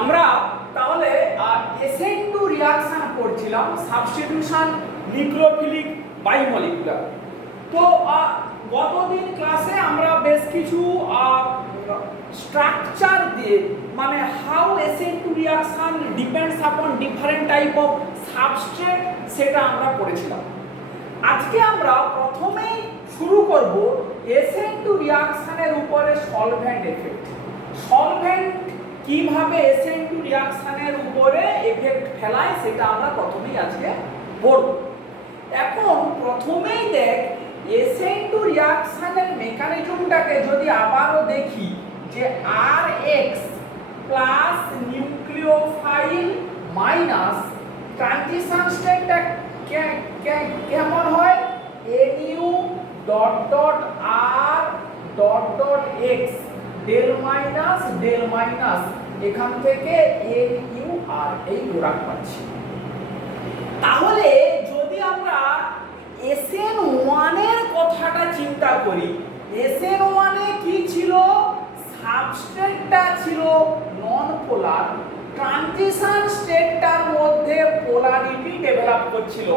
আমরা তাহলে SN2 reaction করছিলাম, সাবস্টিটিউশন নিউক্লিওফিলিক বায়োমলিকুলার। তো গতদিন ক্লাসে আমরা বেশ কিছু স্ট্রাকচার দিয়ে মানে how SN2 reaction depends upon different type of substrate সেটা আমরা পড়েছিলাম। আজকে আমরা প্রথমেই শুরু করব SN2 রিঅ্যাকশনের উপরে সলভেন্ট এফেক্ট। সলভেন্ট কিভাবে SN2 রিঅ্যাকশনের উপরে এফেক্ট ফেলায় সেটা আমরা প্রথমেই আজকে পড়ব। এখন প্রথমেই দেখ SN2 রিঅ্যাকশনের মেকানিজমটাকে যদি আবারও দেখি যে Rx plus nucleophile minus transition স্টেটটা কেমন হয় Nu dot dot R dot dot X del minus এখান থেকে NuR এই প্রোডাক্ট পাচ্ছি। তাহলে যদি আমরা SN1 এর কথাটা চিন্তা করি, SN1 এ কি ছিল? সাবস্ট্রেটটা ছিল নন পোলার, ট্রানজিশন স্টেটটার মধ্যে পোলারিটি ডেভেলপ করছিল।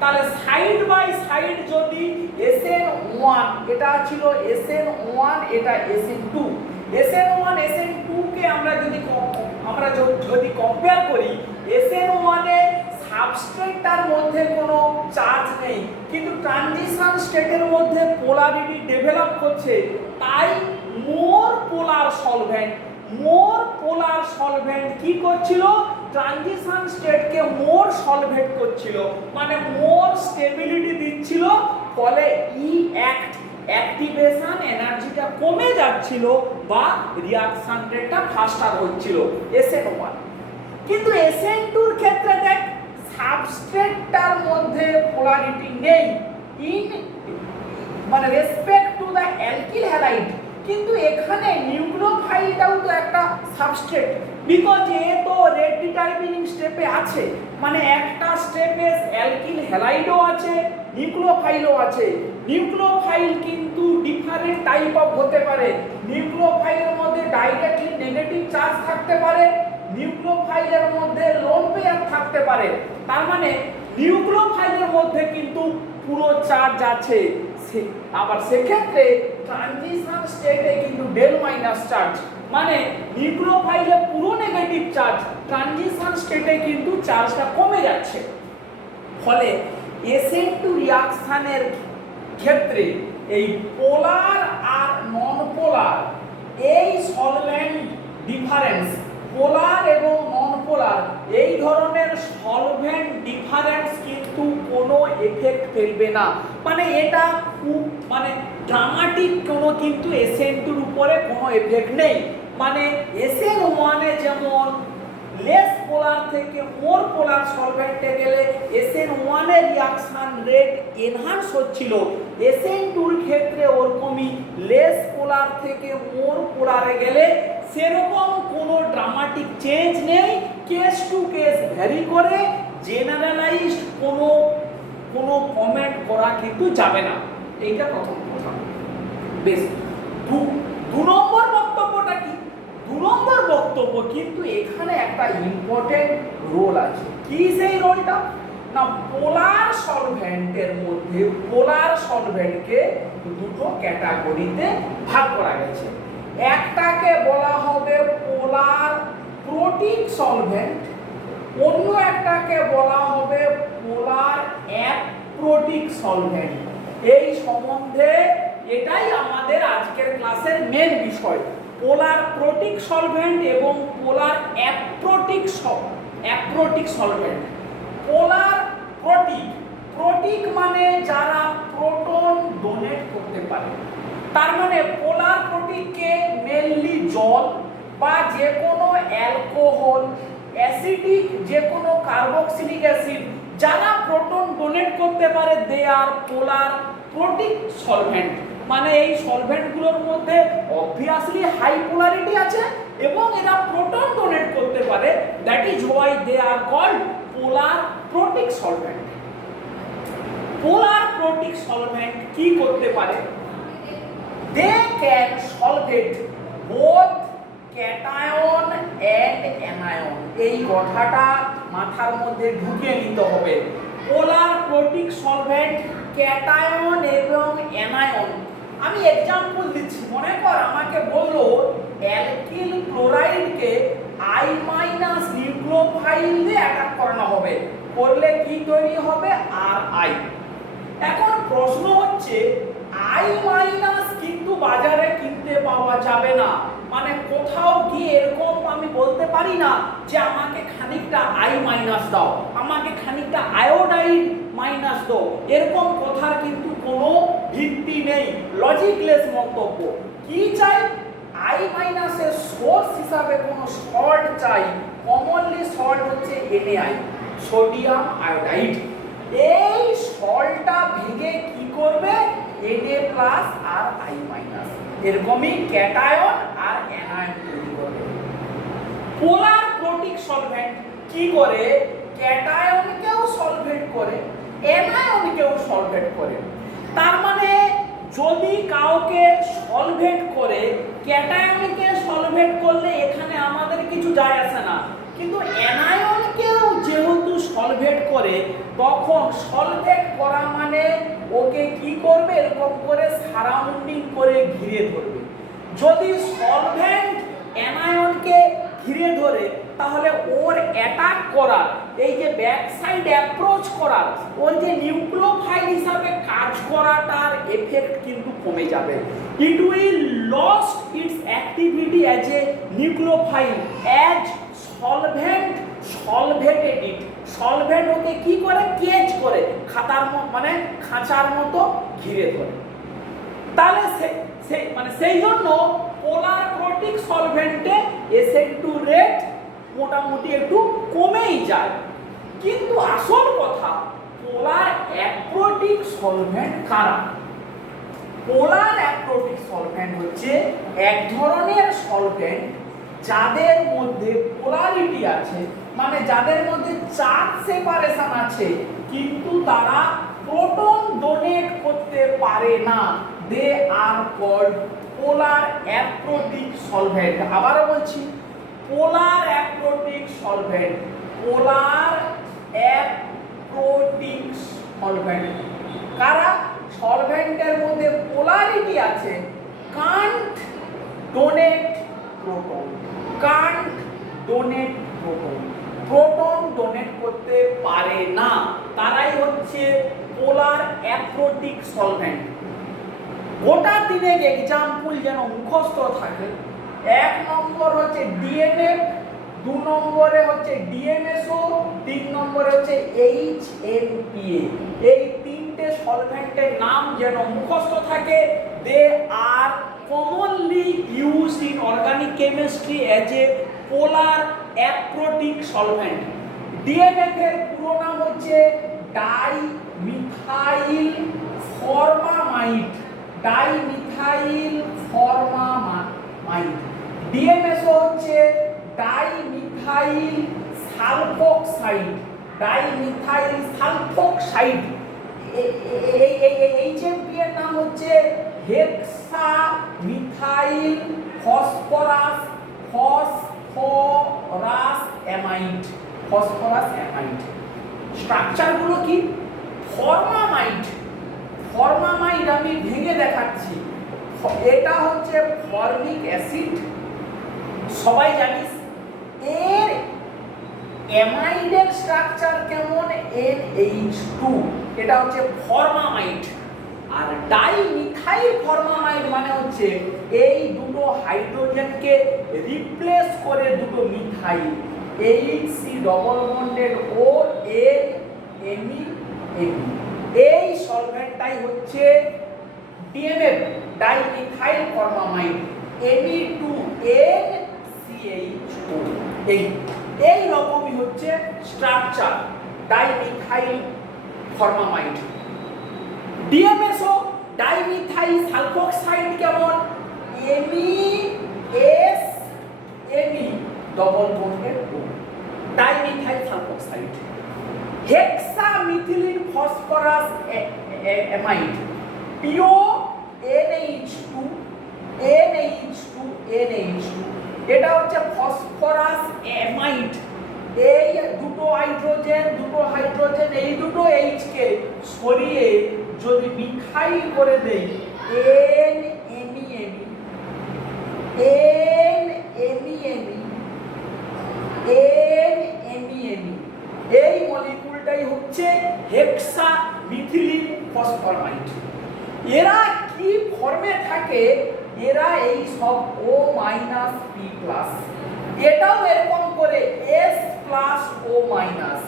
তাহলে সাইড বাই সাইড যদি SN1 এটা ছিল SN1 এটা SN2, SN1 SN2 কে আমরা যদি কম্পেয়ার করি, SN1 এ সাবস্ট্রেটটার মধ্যে কোনো চার্জ নেই কিন্তু ট্রানজিশন স্টেটের মধ্যে পোলারিটি ডেভেলপ করছে, তাই মোর পোলার সলভেন্ট কি করছিল? ট্রানজিশন স্টেটকে মোর সলভেন্ট করছিল, মানে মোর স্টেবিলিটি দিচ্ছিল, ফলে অ্যাক্টিভেশন এনার্জিটা কমে যাচ্ছিল বা রিঅ্যাকশন রেটটা ফাস্টার হচ্ছিল SN1। কিন্তু SN2 এর ক্ষেত্রে দেখ সাবস্ট্রেটটার মধ্যে পোলারিটি নেই ইন মানে respect to the alkyl halide, কিন্তু এখানে নিউক্লিওফাইলটাও তো একটা সাবস্ট্রেট, বিকজ এ তো রেড ডিটারমিনিং স্টেপে আছে, মানে একটা স্টেপে অ্যালকিল হ্যালাইডও আছে নিউক্লিওফাইলও আছে। নিউক্লিওফাইল কিন্তু ডিফারেন্ট টাইপ অফ হতে পারে, নিউক্লিওফাইলের মধ্যে ডাইরেক্টলি নেগেটিভ চার্জ থাকতে পারে, নিউক্লিওফাইলের মধ্যে লোন পেয়ার থাকতে পারে। তার মানে নিউক্লিওফাইলের মধ্যে কিন্তু পুরো চার্জ আছে, আবার সেক্ষেত্রে ট্রানজিশন স্টেটে কিন্তু ডেল মাইনাস চার্জ, মানে নিউক্লিওফাইলে পুরো নেগেটিভ চার্জ, ট্রানজিশন স্টেটে কিন্তু চার্জটা কমে যাচ্ছে। ফলে SN2 রিঅ্যাকশনের ক্ষেত্রে এই পোলার আর নন পোলার এই সলভেন্ট ডিফারেন্স, পোলার এবং নন পোলার এই ধরনের সলভেন্ট ডিফারেন্স কিন্তু কোনো এফেক্ট ফেলবে না, মানে এটা খুব মানে ড্রামাটিক কোনো কিন্তু SN2 এর উপরে কোনো এফেক্ট নেই। মানে SN1 এ যেমন লেস পোলার থেকে মোর পোলার সলভেন্টে গেলে SN1 এর রিঅ্যাকশন রেট এনহান্স হচ্ছিল, SN2 এর ক্ষেত্রে ওরকমই লেস পোলার থেকে মোর পোলারে গেলে সেরকম কোনো ড্রামাটিক চেঞ্জ নেই, কেস টু কেস ভ্যারি করে, জেনারেলাইজড কোনো কমেন্ট করা কিন্তু যাবে না। এইটা প্রথম কথা। বেশ, দু নম্বর বক্তব্যটা কি? দু নম্বর বক্তব্য কিন্তু এখানে একটা ইম্পর্টেন্ট রোল আছে। কি সেই রোলটা? না, পোলার সলভেন্টের মধ্যে পোলার সলভেন্টকে দুটো ক্যাটাগরিতে ভাগ করা গেছে। একটাকে বলা হবে পোলার প্রোটিক সলভেন্ট, অন্য একটাকে বলা হবে পোলার অ্যাপ্রোটিক সলভেন্ট। এই সম্বন্ধে এটাই আমাদের আজকের ক্লাসের মেন বিষয়, পোলার প্রোটিক সলভেন্ট এবং পোলার অ্যাপ্রোটিক সলভেন্ট। পোলার প্রোটিক মানে যারা প্রোটন ডোনেট করতে পারে, তার মানে পোলার প্রোটিককে মেনলি জল বা যে কোনো অ্যালকোহল, অ্যাসিডিক যে কোনো কার্বক্সিলিক অ্যাসিড যারা প্রোটন ডোনেট করতে পারে দে আর পোলার প্রোটিক সলভেন্ট। মানে এই সলভেন্টগুলোর মধ্যে অবভিয়াসলি হাই পোলারিটি আছে এবং এরা প্রোটন ডোনেট করতে পারে, that is why they are called polar protic solvent. Polar protic solvent কি করতে পারে? They can solvate both cation and anion. এই কথাটা মাথার মধ্যে ঢুকিয়ে নিতে হবে। পোলার প্রোটিক সলভেন্ট, ক্যাটায়ন এবং অ্যানায়ন। আমি एग्जांपल দিচ্ছি। মনে কর আমাকে বললো অ্যালকিল ক্লোরাইডকে I মাইনাস নিউক্লিওফাইল দিয়ে অ্যাটাক করানো হবে, করলে কি তৈরি হবে? Ri। এখন প্রশ্ন হচ্ছে I মাইনাস কিন্তু বাজারে কিনতে পাওয়া যাবে না, মানে কোথাও গিয়ে এরকম আমি বলতে পারি না যে আমাকে খানিকটা I মাইনাস দাও, আমাকে খানিকটা আয়োডাইড মাইনাস দাও, এরকম কথার কিন্তু কোনো ভিত্তি নেই, লজিকলেস মন্তব্য। কি চাই? I মাইনাসের সোর্স হিসাবে কোনো সল্ট চাই। কমনলি সল্ট হচ্ছে NaI, সোডিয়াম আয়োডাইড। এই সল্টটা ভেঙে কি করবে? Na প্লাস আর I মাইনাস, এরকমই ক্যাটায়ন আর অ্যানায়ন তৈরি করবে। পোলার প্রোটিক সলভেন্ট কি করে? ক্যাটায়নকেও সলভেট করে, অ্যানায়নকেও সলভেট করে। তার মানে যদি কাউকে সলভেট করে, ক্যাটায়নকে সলভেট করলে এখানে আমাদের কিছু যায় আসে না, কিন্তু অ্যানায়নকেও যেহেতু সলভেট করে, তখন সলভেট করা মানে ওকে কি করবে? এরকম করে সারাউন্ডিং করে ঘিরে ধরবে। যদি সলভেন্ট অ্যানায়নকে ঘিরে ধরে, তাহলে ওর অ্যাটাক করার, এই যে ব্যাক সাইড অ্যাপ্রোচ করার, ওর যে নিউক্লিওফাইল হিসাবে কাজ করাটার এফেক্ট কিন্তু কমে যাবে। It will lost its activity as a nucleophile, as solvent solvated it. Solvent ওকে কি করে? কেজ করে, খাতার মানে খাঁচার মতো ঘিরে ধরে। তাহলে সেই জন্য পোলার প্রোটিক সলভেন্টে SN2 রেট মোটামুটি একটু কমেই যায়। কিন্তু আসল কথা, পোলার অ্যাপ্রোটিক সলভেন্ট কারা? পোলার অ্যাপ্রোটিক সলভেন্ট হচ্ছে এক ধরনের সলভেন্ট যাদের মধ্যে পোলারিটি আছে, মানে যাদের মধ্যে চার্জ সেপারেশন আছে, কিন্তু তারা প্রোটন ডোনেট করতে পারে না। দে are called polar aprotic solvent. আবারও বলছি, পোলার অ্যাপ্রোটিক সলভেন্ট, পোলার অ্যাপ্রোটিক সলভেন্ট কারা? সলভেন্টের মধ্যে পোলারিটি আছে, can't donate proton, can't donate proton, proton donate করতে পারে না, তারাই হচ্ছে পোলার অ্যাপ্রোটিক সলভেন্ট। গোটা তিনেক এক্সাম্পল যেন মুখস্থ থাকে। 1 নম্বর হচ্ছে DNF, 2 নম্বরে হচ্ছে DMSO, 3 নম্বরে হচ্ছে HMPA। এই তিনটে সলভেন্টের নাম যেন মুখস্থ থাকে। দে আর commonly used in organic chemistry as a polar aprotic solvent. DMF এর পুরো নাম হচ্ছে ডাইমিথাইল ফরমামাইড, ডাইমিথাইল ফরমামাইড। DMSO হচ্ছে ডাইমিথাইল সালফোক্সাইড, ডাইমিথাইল সালফোক্সাইড। HMP এর নাম হচ্ছে হেক্সামিথাইল ফসফরাস অ্যামাইড, ফসফরাস অ্যামাইড। স্ট্রাকচারগুলো কি? ফরমামাইড, ফরমামাইড আমি ভেঙে দেখাচ্ছি। এটা হচ্ছে ফর্মিক অ্যাসিড, সবাই জানিস। এর অ্যামাইডের স্ট্রাকচার কেমন? NH2, এটা হচ্ছে ফরমামাইড। আর ডাইমিথাইল ফরমামাইড মানে হচ্ছে এই দুটো হাইড্রোজেনকে রিপ্লেস করে দুটো মিথাইল, HC ডবল বন্ডেড ও NMe। এই সলভেন্টটাই হচ্ছে DMF, ডাইমিথাইল ফরমামাইড, Me2NCH2। এই রকমই হচ্ছে structure dimethyl formamide. DMSO dimethyl sulfoxide কেমন? Me double bonded O, dimethyl sulfoxide. Hexamethylene phosphorus amide, PO NH2, এটা হচ্ছে ফসফরাস ফরমাইট, এই দুটো হাইড্রোজেন এই দুটো H কে সরিয়ে যদি মিথাইল করে দেই NMeMe এই মলিকিউলটাই হচ্ছে হেক্সা মিথিলিন ফসফরমাইড। এরা কি ফর্মে থাকে? এরা এই সব O মাইনাস P প্লাস, এটাও এরকম করে S প্লাস O মাইনাস,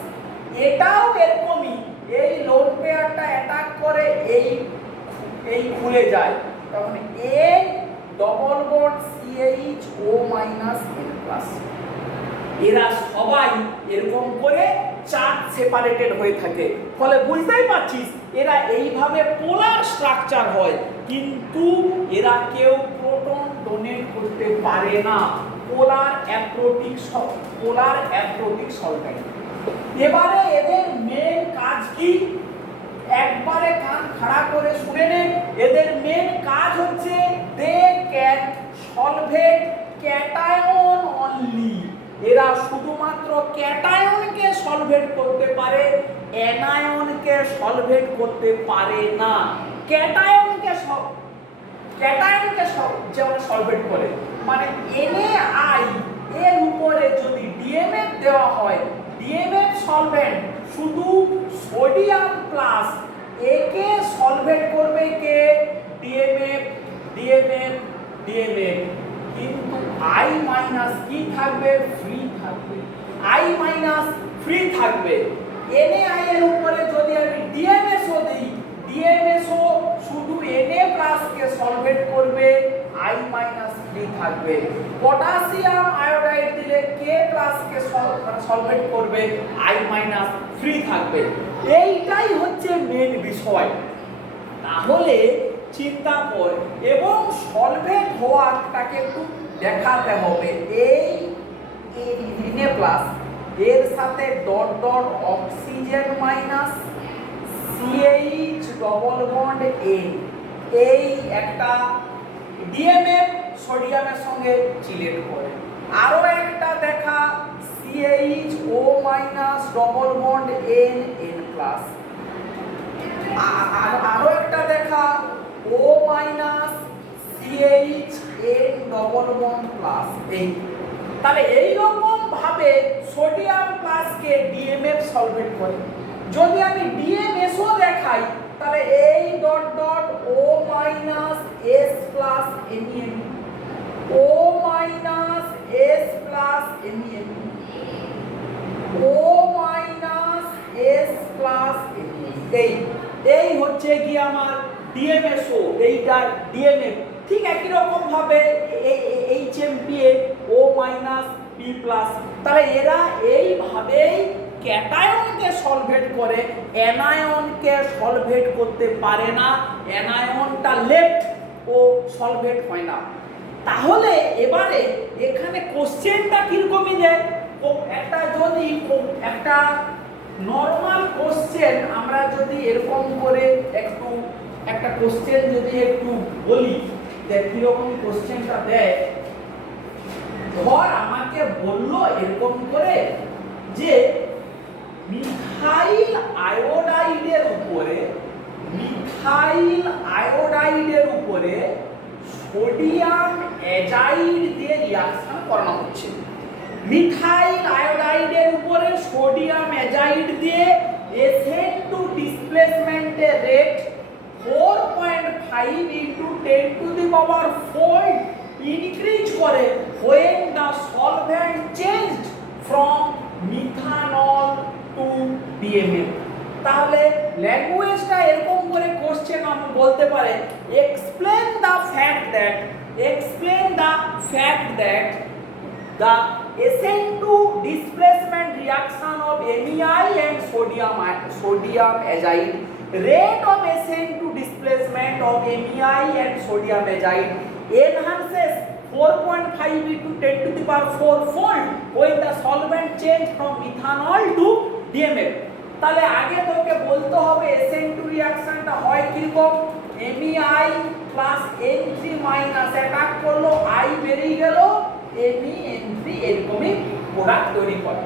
এটাও এরকমই এই লোড পেয়ারটা অ্যাটাক করে এই খুলে যায়, তখন N double bond CH O minus N plus. এরা সবাই এরকম করে চার্জ সেপারেটেড হয়ে থাকে, ফলে বুঝতেই পারছিস এরা এইভাবে পোলার স্ট্রাকচার হয়, কিন্তু এরা কেউ প্রোটন ডোনেট করতে পারে না, পোলার অ্যাপ্রোটিক সলভেন্ট। এবারে এদের মেন কাজ কি? একবারে কান খাড়া করে শুনে নে, এদের মেন কাজ হচ্ছে দে ক্যান সলভেট ক্যাটায়ন অনলি। এরা শুধুমাত্র ক্যাটায়নকে সলভেট করতে পারে, অ্যানায়নকে সলভেট করতে পারে না। ক্যাটায়নকে যেমন সলভেট করে, মানে NaI এর উপরে যদি DMF দেওয়া হয়, DMF সলভেন্ট শুধু সোডিয়াম প্লাস একে সলভেট করবে কে? DMF, কিন্তু I মাইনাস কি থাকবে? ফ্রি থাকবে। I মাইনাস ফ্রি থাকবে। NaI এর উপরে যদি আমি DMSO দিই, DMSO শুধু Na প্লাস কে সলভেট করবে, I মাইনাস ফ্রি থাকবে। পটাশিয়াম আয়োডাইড দিলে K প্লাস কে সলভেট করবে, I মাইনাস ফ্রি থাকবে। এইটাই হচ্ছে মেন বিষয়। তাহলে চিন্তা কর, এবং সলভেট হওয়াটাকে একটু দেখাতে হবে। এই Na প্লাস এর সাথে dot dot oxygen minus CH double bond N, এই একটা DMF সোডিয়ামের সঙ্গে চিলেট করে। আরো একটা দেখা CHO minus double bond N plus. আরো একটা দেখা O minus CHN double bond plus. এই তাহলে এইরকম ভাবে সোডিয়াম প্লাস কে DMF সলভেট করে। যদি আমি DMSO দেখাই, তাহলে এই dot dot O minus S plus NeMe, O minus S plus NeMe, O minus S plus NeMe। এই হচ্ছে কি আমার DMSO, এইটা DMF। ঠিক একই রকম ভাবে HMPA O minus P plus. তাহলে এরা এইভাবেই ক্যাটায়নকে সলভেট করে, অ্যানায়নকে সলভেট করতে পারে না, অ্যানায়নটা লেফট ও সলভেট হয় না। তাহলে এবারে এখানে কোশ্চেনটা কিরকমই যায়, একটা যদি একটা নরমাল কোশ্চেন আমরা যদি এরকম করে একটা কোশ্চেন যদি একটু বলি যে কিরকম কোশ্চেনটা দেয়। ধর আমাকে বললো এরকম করে যে মিথাইল আয়োডাইডের উপরে সোডিয়াম অ্যাজাইড দিয়ে রিঅ্যাকশন করানো হচ্ছে। মিথাইল আয়োডাইডের উপরে সোডিয়াম অ্যাজাইড দিয়ে SN2 ডিসপ্লেসমেন্টের rate 4.5 into 10 to the power 4 increase করে when the solvent changed from methanol to DMF। তাহলে ল্যাঙ্গুয়েজটা এরকম করে কোশ্চেন আমি বলতে পারে explain the fact that the SN2 displacement reaction of MEI and sodium azide, rate of SN2 displacement of MEI and sodium azide enhances 4.5 into 10 to the power 4 fold when the solvent change from methanol to DMF। তাহলে আগে তোকে বলতে হবে SN2 রিঅ্যাকশনটা হয় কিরকম, MEI plus N3 minus attack করলো, I বেরিয়ে গেল, MeN3 এরকমই প্রোডাক্ট তৈরি করে।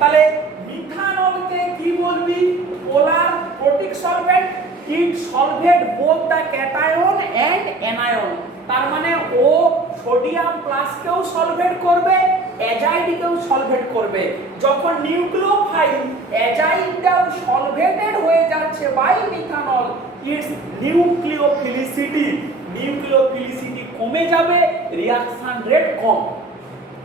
তাহলে মিথানলকে কি বলবি? Polar protic solvent, it solvate both the cation and anion. তার মানে ও সোডিয়াম প্লাসকেও সলভেট করবে, অ্যাজাইডকেও সলভেট করবে। যখন নিউক্লিওফাইল অ্যাজাইডটাও সলভেটেড হয়ে যাচ্ছে বাই মিথানল, ইটস নিউক্লিওফিলিসিটি কমে যাবে, রিঅ্যাকশন রেট কম।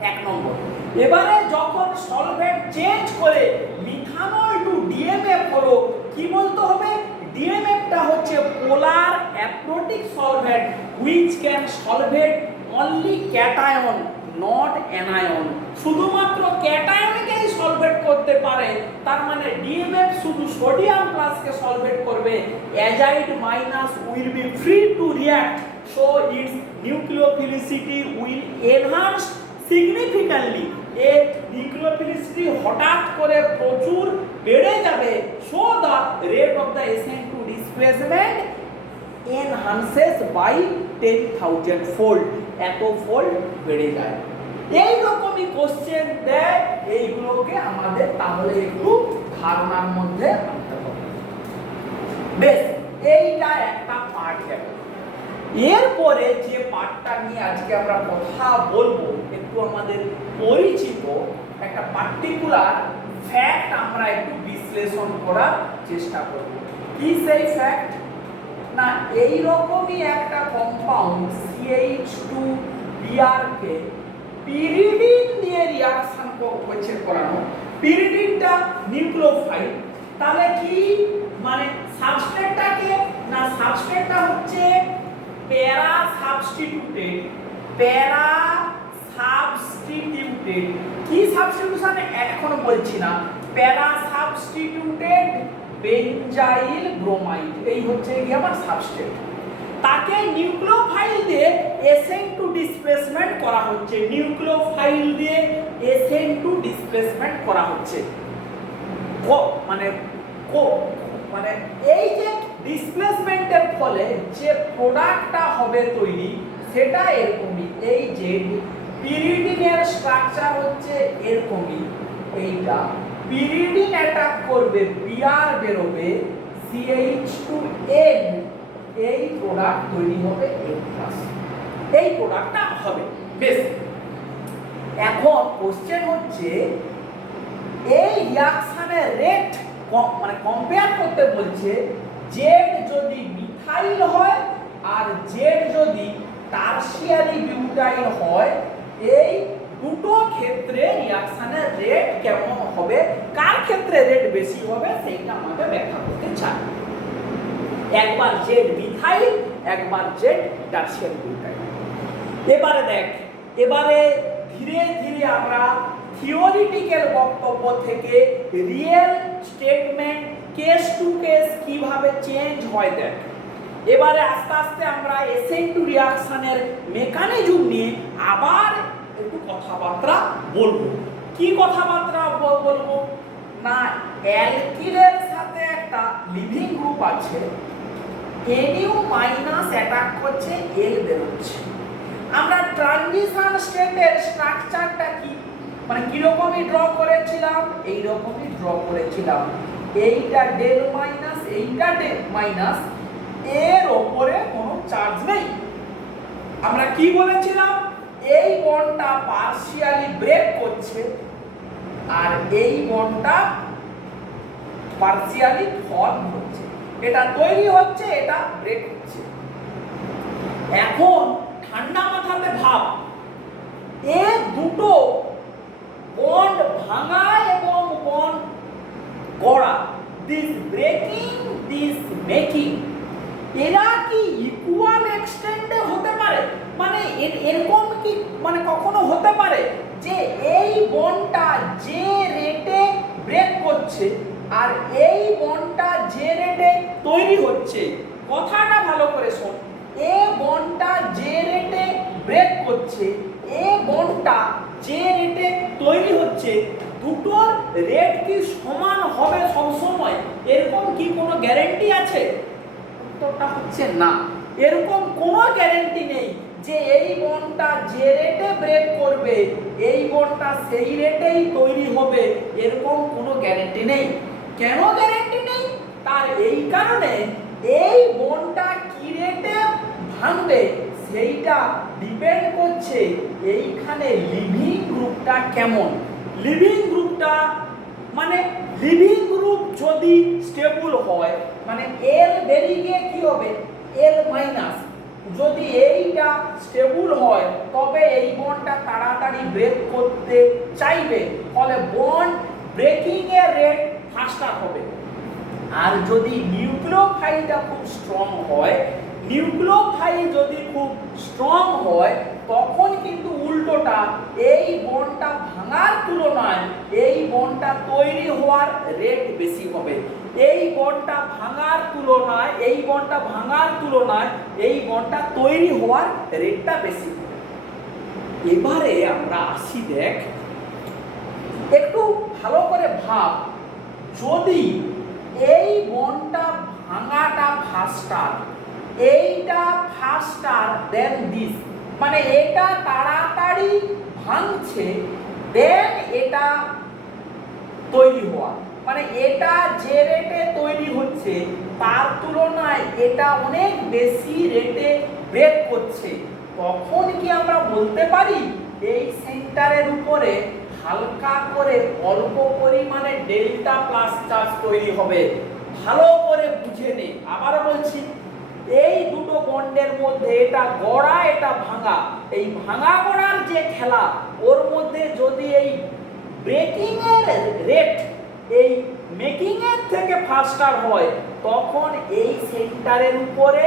এক নম্বর। এবারে যখন সলভেট চেঞ্জ করে মিথানল টু ডিএমএফ হলো, কি বলতে হবে? ডিএমএফটা হচ্ছে polar aprotic solvent which can solvate only cation not anion. শুধুমাত্র ক্যাটায়নকেই সলভেট করতে পারে। তার মানে ডিএমএফ শুধু সোডিয়াম প্লাসকে সলভেট করবে, azide minus will be free to react, so its nucleophilicity will enhance significantly. এর নিউক্লিওফিলিসিটি হঠাৎ করে প্রচুর বেড়ে যাবে, so the rate of the SN2 displacement enhances by 10,000 fold, এত ফোল্ড বেড়ে যায়। এই রকমই কোশ্চেন দেয়, এইগুলোকে আমাদের তাহলে একটু ধারণার মধ্যে আনতে হবে। বেশ, এইটা একটা পার্ট গেল। এরপরে যে পার্টটা নিয়ে আজকে আমরা কথা বলবো, একটু আমাদের পরিচিত একটা পার্টিকুলার ফ্যাক্ট আমরা একটু বিশ্লেষণ করার চেষ্টা করব। কি সেই ফ্যাক্ট? না, এই রকমই একটা কম্পাউন্ড CH2Br কে পিরিডিন দিয়ে রিঅ্যাকশন হচ্ছে করানো। পিরিডিনটা নিউক্লিওফাইল। তাহলে কি মানে সাবস্ট্রেটটা কি? না, সাবস্ট্রেটটা হচ্ছে প্যারা সাবস্টিটিউটেড। প্যারা সাবস্টিটিউটেড কি সাবস্টিটিউশন এখনো বলছি না, প্যারা সাবস্টিটিউটেড বেনজাইল ব্রোমাইড, এই হচ্ছে কি আমার সাবস্ট্রেট। তাকে নিউক্লিওফাইল দিয়ে SN2 ডিসপ্লেসমেন্ট করা হচ্ছে। নিউক্লিওফাইল দিয়ে SN2 ডিসপ্লেসমেন্ট করা হচ্ছে। মানে এই যে ডিসপ্লেসমেন্টের ফলে যে প্রোডাক্টটা হবে তৈরি, সেটা এরকমই। এই যে পিরিডিনের স্ট্রাকচার হচ্ছে এরকমই। এইটা পিরিডিন অ্যাটাক করবে, Br বেরোবে, CH2N, এই প্রোডাক্ট তৈরি হবে N+, এই প্রোডাক্টটা হবে। বেশ, এখন কোশ্চেন হচ্ছে এই রিঅ্যাকশনের রেট মানে কম্পেয়ার করতে বলছে। জেড যদি মিথাইল হয় আর জেড যদি টারশিয়ারি বিউটাইল হয়, এই দুটো ক্ষেত্রে রিঅ্যাকশনের রেট কেমন হবে, কার ক্ষেত্রে রেট বেশি হবে, সেইটা আমাকে ব্যাখ্যা করতে চাই। একবার জেড মিথাইল, একবার জেড টারশিয়ারি বিউটাইল। এবারে দেখ, এবারে ধীরে ধীরে আমরা থিওরিটিক্যাল বক্তব্য থেকে real statement, case to case কিভাবে চেঞ্জ হয় দেখ। এবারে আস্তে আস্তে আমরা SN2 রিঅ্যাকশনের মেকানিজম নিয়ে আবার একটু কথাবার্তা বলবো। কি কথাবার্তা বলবো? না, অ্যালকিলের সাথে একটা লিভিং গ্রুপ আছে, NU- অ্যাটাক করছে, L বেরোচ্ছে। আমরা ট্রানজিশন স্টেটের স্ট্রাকচারটা কি মানে কিরকমই ড্র করেছিলাম, এই রকমই ড্র করেছিলাম। এইটা ডেল মাইনাস, এইটা ডেল মাইনাস, এর উপরে কোনো চার্জ নেই। আমরা কি বলেছিলাম? এই বন্ডটা পার্শিয়ালি ব্রেক করছে আর এই বন্ডটা পার্শিয়ালি ফর্ম হচ্ছে, এটা তৈরি হচ্ছে, এটা ব্রেক হচ্ছে। এখন ঠান্ডা মাথাতে ভাব, এ দুটো বন্ড ভাঙা এবং বন্ড গড়া, দিস ব্রেকিং দিস মেকিং, এরা কি ইকুয়াল এক্সটেন্ডে হতে পারে? মানে এরকম কি মানে কখনো হতে পারে যে এই বন্ডটা যে রেটে ব্রেক করছে আর এই বন্ডটা যে রেটে তৈরি হচ্ছে, কথাটা ভালো করে শোন, এ বন্ডটা যে রেটে ব্রেক করছে, এ বন্ডটা যে রেটে তৈরি হচ্ছে, দুটোর রেট কি সমান হবে সব সময়? এরকম কি কোনো গ্যারান্টি আছে? উত্তরটা হচ্ছে না। এরকম কোনো গ্যারান্টি নেই যে এই বন্ডটা যে রেটে ব্রেক করবে এই বন্ডটা সেই রেটেই তৈরি হবে এরকম কোনো গ্যারান্টি নেই। কেন গ্যারান্টি নেই? তার এই কারণে এই বন্ডটা কি রেটে ভাঙবে সেইটা ডিপেন্ড করছে এইখানে লিভিং গ্রুপটা কেমন। লিভিং গ্রুপটা মানে লিভিং গ্রুপ যদি স্টেবল হয় মানে এল বেরিয়ে কি হবে এল মাইনাস, যদি এইটা স্টেবল হয় তবে এই বন্ডটা তাড়াতাড়ি ব্রেক করতে চাইবে, ফলে বন্ড ব্রেকিং এর রেট ফাস্টার হবে। আর যদি নিউক্লিওফাইলটা খুব স্ট্রং হয়, নিউক্লিওফাইল যদি খুব স্ট্রং হয় তখন কিন্তু উল্টোটা এই বন্ডটা ভাঙার তুলনায় এই বন্ডটা তৈরি হওয়ার রেট বেশি হবে। এই বন্ডটা ভাঙার তুলনায় এই বন্ডটা ভাঙার তুলনায় এই বন্ডটা তৈরি হওয়ার রেটটা বেশি। এবারে আমরা আসি, দেখ একটু ভালো করে ভাব, যদি এই বন্ডটা ভাঙাটা ফাস্টার, এইটা ফাস্টার দেন দিস, মানে এটা তাড়াতাড়ি ভাঙছে দেন এটা তৈরি হওয়া, মানে এটা যে রেটে তৈরি হচ্ছে তার তুলনায় এটা অনেক বেশি রেটে ব্রেক করছে, তখন কি আমরা বলতে পারি এই সেন্টারের উপরে হালকা করে অল্প পরিমাণে ডেল্টা প্লাস চার্জ তৈরি হবে। ভালো করে বুঝে নে, আবারও বলছি, এই দুটো বন্ডের মধ্যে এটা গড়া এটা ভাঙা, এই ভাঙা গড়ার যে খেলা ওর মধ্যে যদি এই ব্রেকিং এর রেট এই মেকিং এর থেকে ফাস্টার হয় তখন এই সেন্টারের উপরে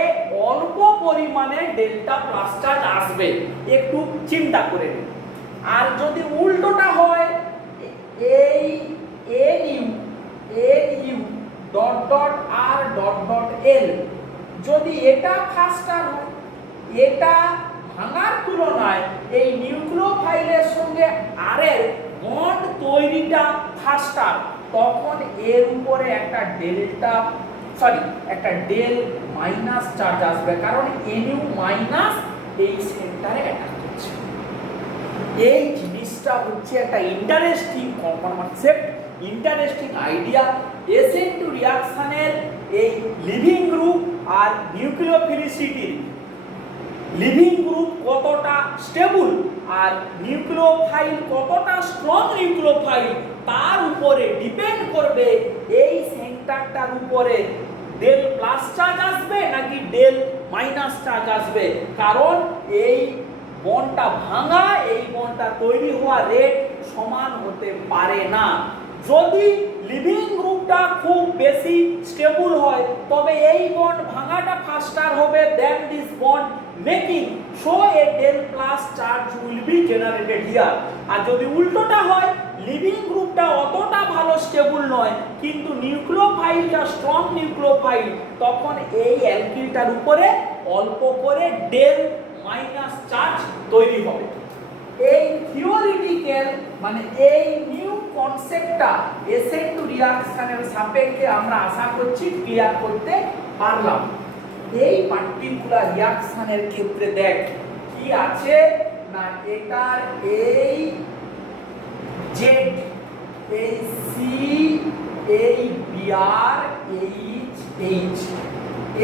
অল্প পরিমাণে ডেল্টা প্লাস চার্জ আসবে, একটু চিন্তা করে নিন। আর যদি উল্টোটা হয় এই N U dot dot R dot dot L, যদি এটা ফাস্টার হয়, এটা ভাঙার তুলনায় এই নিউক্লিওফাইলের সঙ্গে আর এর বন্ড তৈরিটা ফাস্টার, তখন এর উপরে একটা একটা ডেল মাইনাস চার্জ আসবে, কারণ এনইউ মাইনাস এই সেন্টারে অ্যাটাক করছে। এই জিনিসটা হচ্ছে একটা interesting concept, interesting idea. SN2 রিঅ্যাকশনের এই লিভিং গ্রুপ আর নিউক্লিওফিলিসিটির লিভিং গ্রুপ কতটা স্টেবল আর নিউক্লিওফাইল কতটা স্ট্রং নিউক্লিওফাইল তার উপরে ডিপেন্ড করবে এই সেন্টারটার উপরে ডেল প্লাস চার্জ আসবে নাকি ডেল মাইনাস চার্জ আসবে, কারণ এই বন্ডটা ভাঙা এই বন্ডটা তৈরি হওয়া রেট সমান হতে পারে না। যদি লিভিং গ্রুপটা খুব বেশি স্টেবল হয় তবে এই বন্ড ভাঙাটা ফাস্টার হবে then this bond making, so a del plus charge will be generated here. আর যদি উল্টোটা হয় লিভিং গ্রুপটা অতটা ভালো স্টেবল নয় কিন্তু নিউক্লিওফাইলটা স্ট্রং নিউক্লিওফাইল, তখন এই অ্যালকিলটার উপরে অল্প করে ডেল মাইনাস চার্জ তৈরি হবে। এই থিওরিটিক্যাল মানে এই নিউ কনসেপ্টটা SN2 রিঅ্যাকশনের সাপেক্ষে আমরা আশা করছি ক্লিয়ার করতে পারলাম। এই পার্টিকুলার রিঅ্যাকশনের ক্ষেত্রে দেখ কি আছে না, এটার এই জেড এই সি এই বিআর এইচ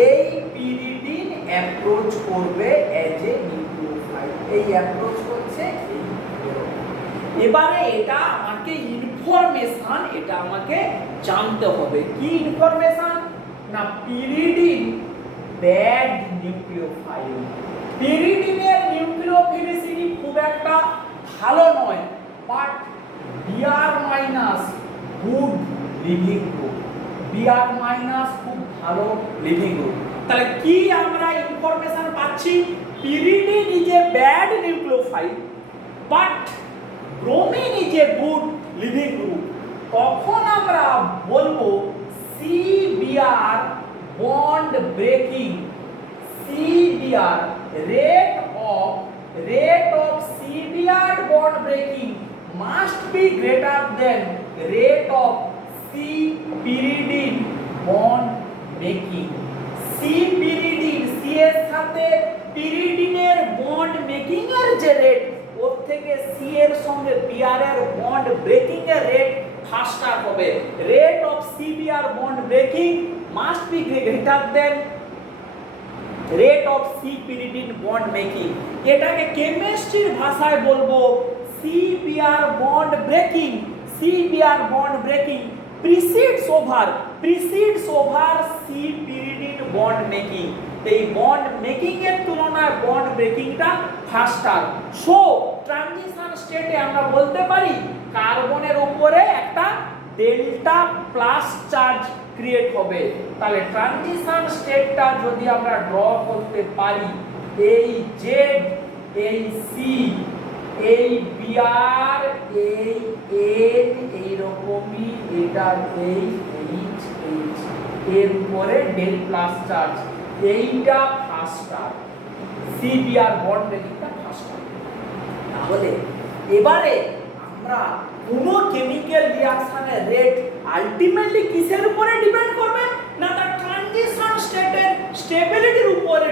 এই পিরিডিন অ্যাপ্রোচ করবে এজ এ নিউক্লিওফাইল, এই অ্যাপ্রোচ করছে। এবারে এটা আমাকে ইনফরমেশন এটা আমাকে জানতে হবে, কি ইনফরমেশন না পিরিডিন ব্যাড নিউক্লিওফাইল, পিরিডিনের নিউক্লিওফিলিসিটি খুব একটা ভালো নয়, but BR minus good leaving group, BR minus খুব ভালো লিভিং গ্রুপ। তাহলে কি আমরা ইনফরমেশন পাচ্ছি, pyridine is a bad nucleophile but bromine is a good leaving group. তখন আমরা বলবো CBR bond breaking, CBR rate of CBR bond breaking must be greater than rate of C pyridine bond making। C pyridine C এর সাথে পিরিডিনের bond making এর যে rate ওর থেকে C এর সঙ্গে বিআর এর বন্ড ব্রেকিং এর রেট ফাস্টার হবে। Rate of CBR bond breaking must be greater than rate of C pyridine bond making. এটাকে কেমিস্ট্রির ভাষায় বলবো CBR bond breaking. CBR bond breaking precedes over C pyridine bond making. এই bond making এর তুলনায় bond ব্রেকিংটা faster. So transition স্টেটে আমরা বলতে পারি কার্বনের উপরে একটা ডেল্টা প্লাস চার্জ ক্রিয়েট হবে। তাহলে ট্রানজিশন স্টেটটা যদি আমরা ড্র করতে পারি, এই জেড, এই সি, এই বিআর, এই এন, এই রকমই এটা এই এইচ এইচ এর উপরে ডেল প্লাস চার্জ, এইটা ফাস্টার। সিবিআর বন্ড ব্রেকিংটা ফাস্টার। তাহলে এবারে আমরা কোন কেমিক্যাল রিঅ্যাকশনের রেট আলটিমেটলি কিসের উপরে ডিপেন্ড করবে? না, তার ট্রানজিশন স্টেটের স্টেবিলিটির উপরে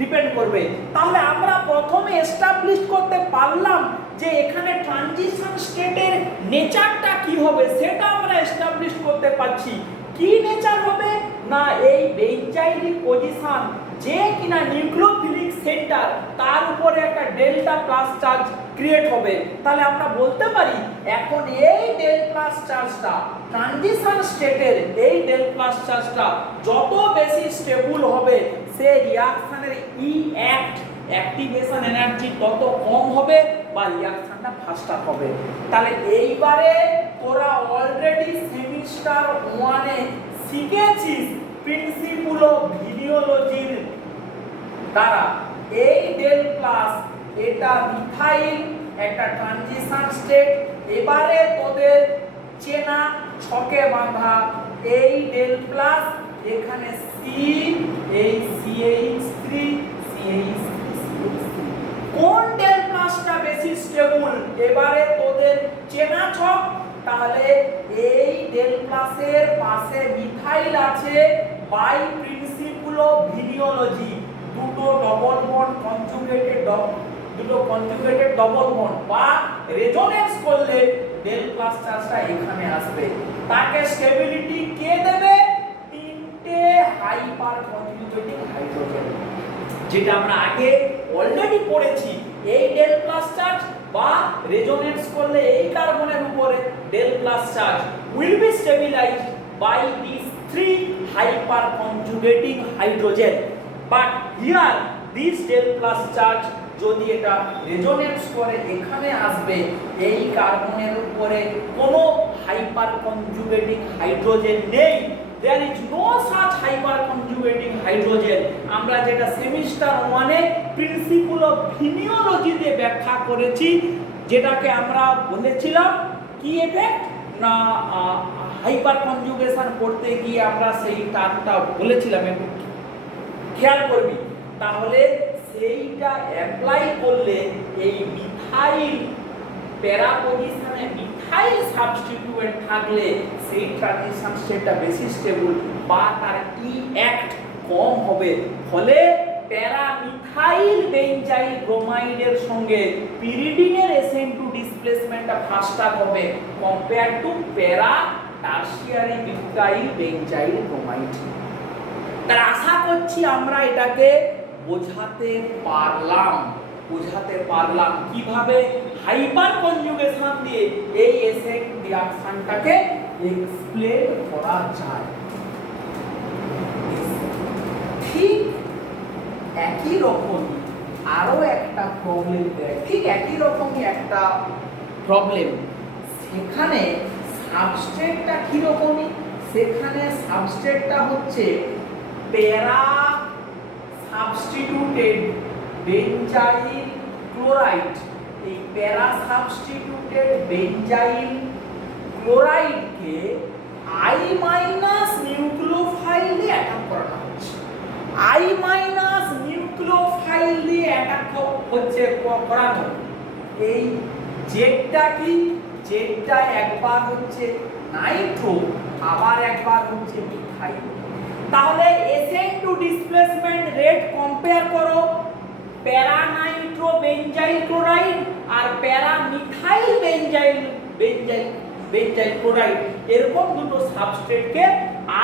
ডিপেন্ড করবে। তাহলে আমরা প্রথমে এস্টাবলিশ করতে পারলাম যে এখানে ট্রানজিশন স্টেটের নেচারটা কি হবে, সেটা আমরা এস্টাবলিশ করতে পারছি। কি নেচার হবে? না, এই বেঞ্জাইলিক পজিশন যে কিনা নিউক্লিওফিলিক সেন্টার তার উপরে একটা ডেল্টা প্লাস চার্জ ক্রিয়েট হবে। তাহলে আমরা বলতে পারি এখন এই ডেল প্লাস চার্জটা ট্রানজিশন স্টেটের এই ডেল প্লাস চার্জটা যত বেশি স্টেবল হবে সে রিঅ্যাকশনের অ্যাক্টিভেশন এনার্জি তত কম হবে বা রিঅ্যাকশনটা ফাস্টার হবে। তাহলে এইবারে তোরা অলরেডি সেমিস্টার 1 এ শিখেছিস প্রিন্সিপল অফ ভিনিওলজির দ্বারা এই ডেল প্লাস এটা মিথাইল একটা ট্রানজিশন স্টেট। এবারে তোদের চেনা ছকে বাঁধা এই ডেল প্লাস এখানে সি, এই CH3 CH3 কোন ডেল প্লাসটা বেশি স্টেবল এবারে তোদের চেনা ছক। তাহলে এই ডেল প্লাসের পাশে মিথাইল আছে বাই প্রিন্সিপল অফ ভিনিওলজি, দুটো double bond conjugated double bond বা রেজোনেন্স করলে ডেল প্লাস চার্জটা এখানে আসবে। তাকে স্টেবিলিটি কে দেবে? তিনটে হাইপার কনজুগেটিং হাইড্রোজেন, যেটা আমরা আগে অলরেডি পড়েছি। এই ডেল প্লাস চার্জ বা রেজোনেন্স করলে এই কার্বনের উপরে del plus charge will be stabilized by these three hyper conjugating hydrogen, but here this del plus charge যদি এটা রেজোনেন্স করে এখানে আসবে এই কার্বনের উপরে কোনো হাইপার কনজুগেটিং হাইড্রোজেন নেই। there is no such hyper conjugating hydrogen। আমরা যেটা সেমিস্টার 1 এ প্রিন্সিপল অফ ভিনিওলজিতে ব্যাখ্যা করেছি, যেটাকে আমরা বলেছিলাম কি এফেক্ট না হাইপার কনজুগেশন করতে গিয়ে আমরা সেই টার্মটা বলেছিলাম, একটু খেয়াল করবি। তাহলে সেইটা অ্যাপ্লাই করলে এই মিথাইল প্যারা পজিশনে মিথাইল সাবস্টিটিউয়েন্ট থাকলে সেই ট্রানজিশন স্টেটটা বেশি স্টেবল বা তার অ্যাক্ট কম হবে। ফলে প্যারা মিথাইল বেঞ্জাইল ব্রোমাইডের সঙ্গে পিরিডিনের SN2 ডিসপ্লেসমেন্টটা ফাস্টার হবে কম্পেয়ার টু প্যারা টারশিয়ারি মিথাইল বেঞ্জাইল ব্রোমাইড। তার আশা করছি আমরা এটাকে বোঝাতে পারলাম কিভাবে হাইপার কনজুগেশন দিয়ে এই এসেন রিঅ্যাকশনটাকে এক্সপ্লেন করা যায়। ঠিক একই রকম আরো একটা প্রবলেম দেয়, ঠিক একই রকমই একটা প্রবলেম। সেখানে সাবস্ট্রেটটা কি রকমই, সেখানে সাবস্ট্রেটটা হচ্ছে প্যারা সাবস্টিটিউটেড বেঞ্জাইল ক্লোরাইড। এই প্যারা সাবস্টিটিউটেড বেঞ্জাইল ক্লোরাইডকে I মাইনাস নিউক্লিওফাইল দিয়ে অ্যাটাক করানো হচ্ছে। I মাইনাস নিউক্লিওফাইল দিয়ে অ্যাটাক হচ্ছে করানো। এই জেডটা কি, জেডটা একবার হচ্ছে নাইট্রো আবার একবার হচ্ছে মিথাইল। তাহলে SN2 ডিসপ্লেসমেন্ট রেট কম্পেয়ার করো প্যারানাইট্রো বেঞ্জাইল ক্লোরাইড আর প্যারামিথাইল বেঞ্জাইল ক্লোরাইড, এরকম দুটো সাবস্ট্রেটকে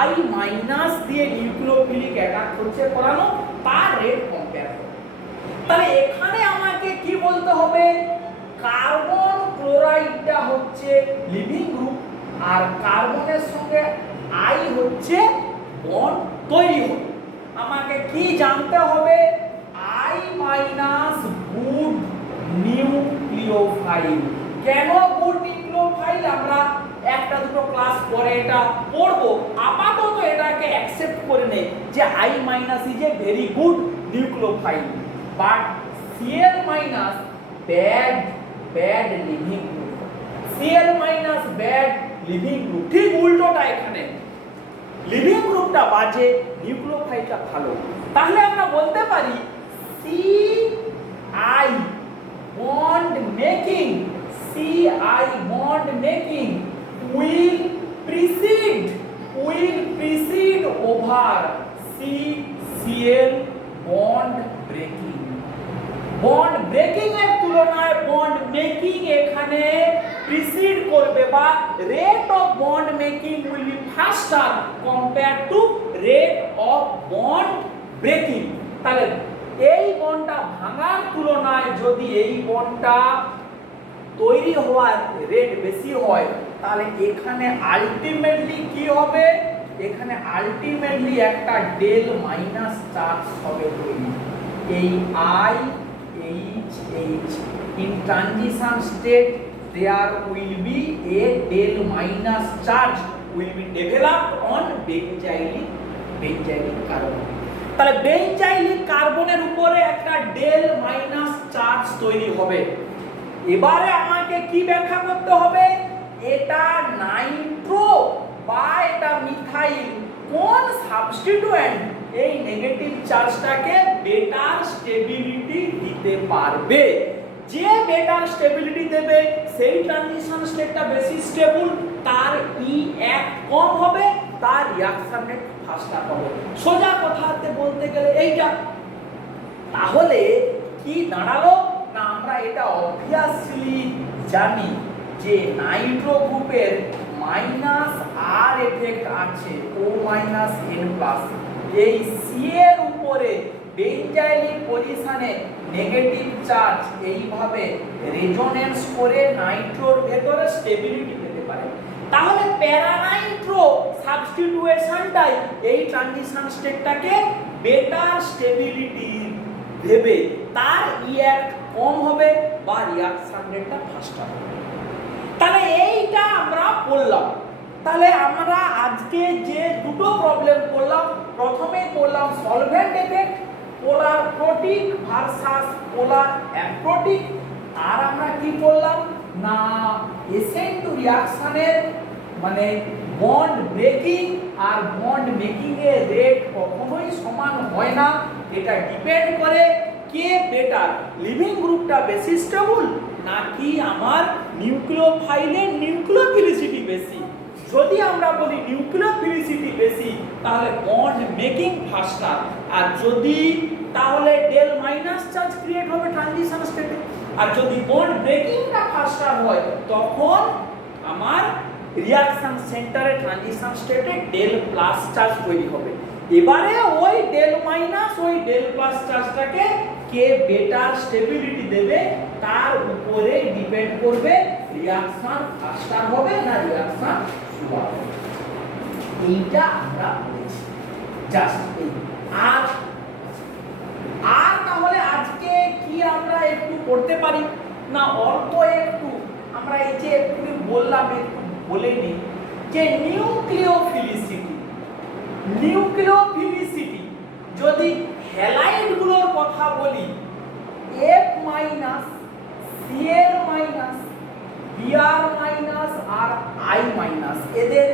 I মাইনাস দিয়ে নিউক্লিওফিলিক অ্যাটাক হচ্ছে করানো, তার রেট কম্পেয়ার করো। তাহলে এখানে আমাকে কি বলতে হবে, কার্বন ক্লোরাইডটা হচ্ছে লিভিং গ্রুপ আর কার্বনের সঙ্গে I হচ্ছে বন্ড তৈরি হবে। আমাকে কি জানতে হবে, I মাইনাস গুড নিউক্লিওফাইল। কেন গুড নিউক্লিওফাইল, আমরা একটা দুটো ক্লাস পরে এটা পড়বো, আপাতত এটাকে অ্যাকসেপ্ট করে নেই যে I minus is a very good nucleophile, but Cl minus bad living group, Cl minus bad living group. ঠিক উল্টোটা, এখানে লিভিং গ্রুপটা বাজে, নিউক্লিওফাইলটা ভালো। তাহলে আমরা বলতে পারি CI bond making will precede over CCl bond breaking। Bond breaking এর তুলনায় বন্ড মেকিং এখানে প্রিসিড করবে, বা rate of bond making will be ফাস্টার compare to rate of bond breaking. তাহলে এই বন্ডটা ভাঙার তুলনায় যদি এই বন্ডটা তৈরি হওয়ার রেট বেশি হয়, তাহলে এখানে আলটিমেটলি কি হবে, এখানে আলটিমেটলি একটা ডেল মাইনাস চার্জ হবে তৈরি। এই IHH in transition state there will be a del minus charge will be developed on benzylic carbon। তাহলে বেঞ্জাইলিক কার্বনের উপরে একটা ডেল মাইনাস চার্জ তৈরি হবে। এবারে আমাকে কি ব্যাখ্যা করতে হবে, এটা নাইট্রো বা এটা মিথাইল কোন সাবস্টিটিউয়েন্ট এই নেগেটিভ চার্জটাকে বেটার স্টেবিলিটি দিতে পারবে। যে বেটার স্টেবিলিটি দেবে সেই ট্রানজিশন স্টেটটা বেশি স্টেবল, তার E1 কম হবে, তার রিঅ্যাকশন রেট ফাস্টার হবে। সোজা কথাতে বলতে গেলে এইটা। তাহলে কি দাঁড়ালো না, আমরা এটা অবভিয়াসলি জানি যে নাইট্রো গ্রুপের মাইনাস আর এফেক্ট আছে O মাইনাস N প্লাস, এই সি এর উপরে বেঞ্জাইলিক পজিশনে নেগেটিভ চার্জ এইভাবে রেজোনেন্স করে নাইট্রোর ভেতরে স্টেবিলিটি পেতে পারে। তাহলে প্যারানাইট্রো সাবস্টিটিউশনটাই এই ট্রানজিশন স্টেটটাকে বেটার স্টেবিলিটি দেবে, তার E1 কম হবে বা রিঅ্যাকশন রেটটা ফাস্টার হবে। তাহলে এইটা আমরা পড়লাম। তাহলে আমরা আজকে যে দুটো প্রবলেম করলাম, প্রথমে করলাম সলভেন্ট এফেক্ট, পোলার প্রোটিক ভার্সাস পোলার অ্যাপ্রোটিক, আর আমরা কি করলাম না SN2 রিঅ্যাকশনের মানে বন্ড ব্রেকিং আর বন্ড মেকিং এর রেট কখনোই সমান হয় না। এটা ডিপেন্ড করে কে বেটার, লিভিং গ্রুপটা বেশি স্টেবল নাকি আমার নিউক্লিওফাইলের নিউক্লিওফিলিসিটি বেশি। যদি আমরা বলি নিউক্লিওফিলিসিটি বেশি তাহলে বন্ড মেকিং ফাস্টার, আর যদি তাহলে ডেল মাইনাস চার্জ ক্রিয়েট হবে ট্রানজিশন স্টেটে, আর যদি বন্ড ব্রেকিংটা ফাস্টার হয় তখন আমার রিঅ্যাকশন সেন্টারে ট্রানজিশন স্টেটে ডেল প্লাস চার্জ তৈরি হবে। এবারে ওই ডেল মাইনাস ওই ডেল প্লাস চার্জটাকে কে বেটার স্টেবিলিটি দেবে তার উপরে ডিপেন্ড করবে রিঅ্যাকশন ফাস্টার হবে না রিঅ্যাকশন স্লো হবে। এইটা আমরা বলেছি জাস্ট এই। আর তাহলে আজকে কি আমরা একটু করতে পারি না, অল্প একটু আমরা এই যে একটু বললাম একটু বলে নিই যে নিউক্লিওফিলিসিটি যদি হ্যালাইড গুলোর কথা বলি, F minus Cl minus Br minus আর I মাইনাস এদের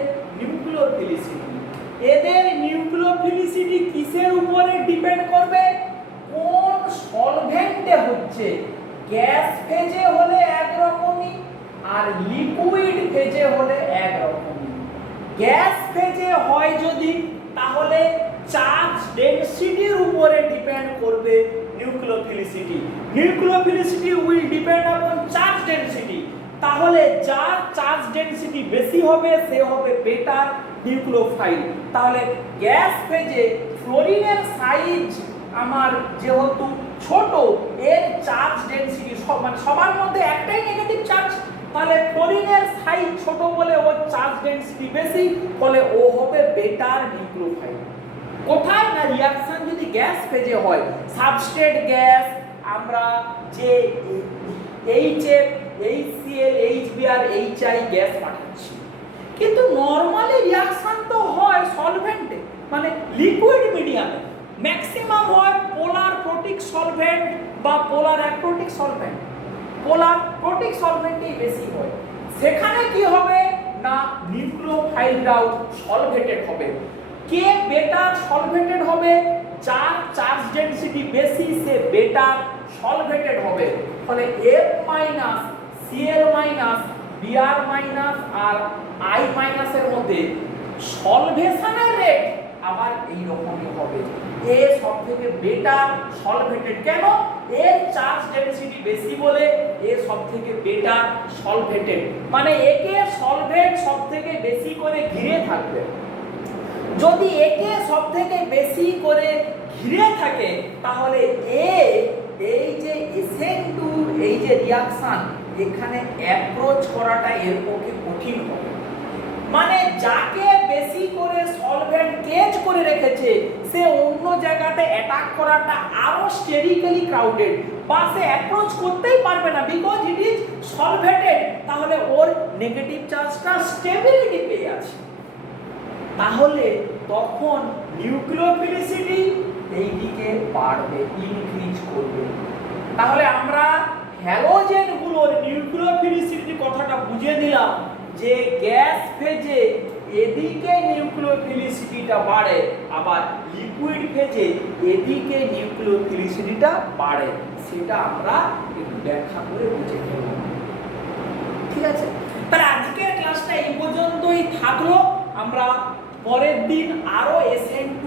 নিউক্লিওফিলিসিটি কিসের উপরে ডিপেন্ড করবে, কোন সলভেন্টে হচ্ছে। গ্যাস ফেজে হলে একরকমই আর লিকুইড ফেজে হলে একরকমই। গ্যাস ফেজে হয় যদি তাহলে চার্জ ডেনসিটির উপরে ডিপেন্ড করবে nucleophilicity. Nucleophilicity will depend on charge density. তাহলে যার চার্জ ডেনসিটি বেশি হবে সে হবে বেটার নিউক্লিওফাইল। তাহলে গ্যাস ফেজে ফ্লোরিনের সাইজ আমার যেহেতু ছোট, এর চার্জ ডেনসিটি সবার মধ্যে একটাই নেগেটিভ চার্জ, তাহলে ফ্লোরিনের সাইজ ছোট বলে ওর চার্জ ডেনসিটি বেশি, ফলে ও হবে বেটার নিউক্লিওফাইল। কোথায় না রিঅ্যাকশন যদি গ্যাস ফেজে হয়, সাবস্ট্রেট গ্যাস আমরা যে HF HCl HBr HI gas পাঠাচ্ছি, কিন্তু নরমালি রিঅ্যাকশন তো হয় সলভেন্টে মানে লিকুইড মিডিয়ামে, ম্যাক্সিমাম হয় পোলার প্রোটিক সলভেন্ট বা পোলার অ্যাক্রোটিক সলভেন্ট। পোলার প্রোটিক সলভেন্টই বেশি হয়। সেখানে কি হবে না নিউক্লিওফাইলরাও সলভেটেড হবে। কে বেটার সলভেটেড হবে? যার চার্জ ডেনসিটি বেশি সে বেটার সলভেটেড হবে। ফলে F minus Cl minus Br minus আর I মাইনাসের মধ্যে সলভেশনের রেট আবার এই রকমই হবে। এ সবথেকে বেটার সলভেটেড। কেন? এর চার্জ ডেনসিটি বেশি বলে এ সবথেকে বেটার সলভেটেড। মানে একে সলভেট সবথেকে বেশি করে ঘিরে থাকবে। যদি একে সবথেকে বেশি করে ঘিরে থাকে তাহলে এই যে SN2 এই যে রিঅ্যাকশন এখানে অ্যাপ্রোচ করাটা এর পক্ষে কঠিন হবে। মানে যাকে বেশি করে সলভেন্ট কেজ করে রেখেছে সে অন্য জায়গাতে অ্যাটাক করাটা আরো স্টেরিক্যালি ক্রাউডেড, বা সে অ্যাপ্রোচ করতেই পারবে না বিকজ ইট ইজ সলভেটেড। তাহলে ওর নেগেটিভ চার্জটা স্টেবিলিটি পেয়ে আছে। তাহলে তখন নিউক্লিওফিলিসিটি এই দিকে বাড়বে, ইনক্রিজ করবে। তাহলে আমরা হ্যালোজেনগুলোর নিউক্লিওফিলিসিটি কথাটা বুঝে দিলাম যে গ্যাস ফেজে এদিকে নিউক্লিওফিলিসিটিটা বাড়ে, আবার লিকুইড ফেজে এদিকে নিউক্লিওফিলিসিটিটা বাড়ে। সেটা আমরা একটু ব্যাখ্যা করে বুঝে নেব। ঠিক আছে, তাহলে আজকের ক্লাসটা এই পর্যন্তই থাকলো। আমরা পরের দিন আরো SN2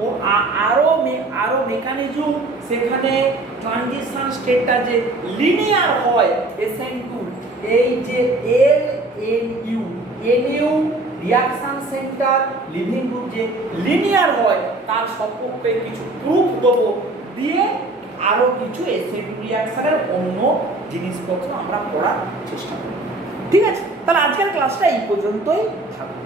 ও আরো মেকানিজম, সেখানে ট্রানজিশন স্টেটটা যে লিনিয়ার হয় SN2, এই যে NU reaction centre living group যে লিনিয়ার হয় তার সম্পর্কে কিছু প্রুফ দেবো, দিয়ে আরো কিছু SN2 রিঅ্যাকশনের অন্য জিনিসপত্র আমরা পড়ার চেষ্টা করব। ঠিক আছে, তাহলে আজকের ক্লাসটা এই পর্যন্তই থাকবে।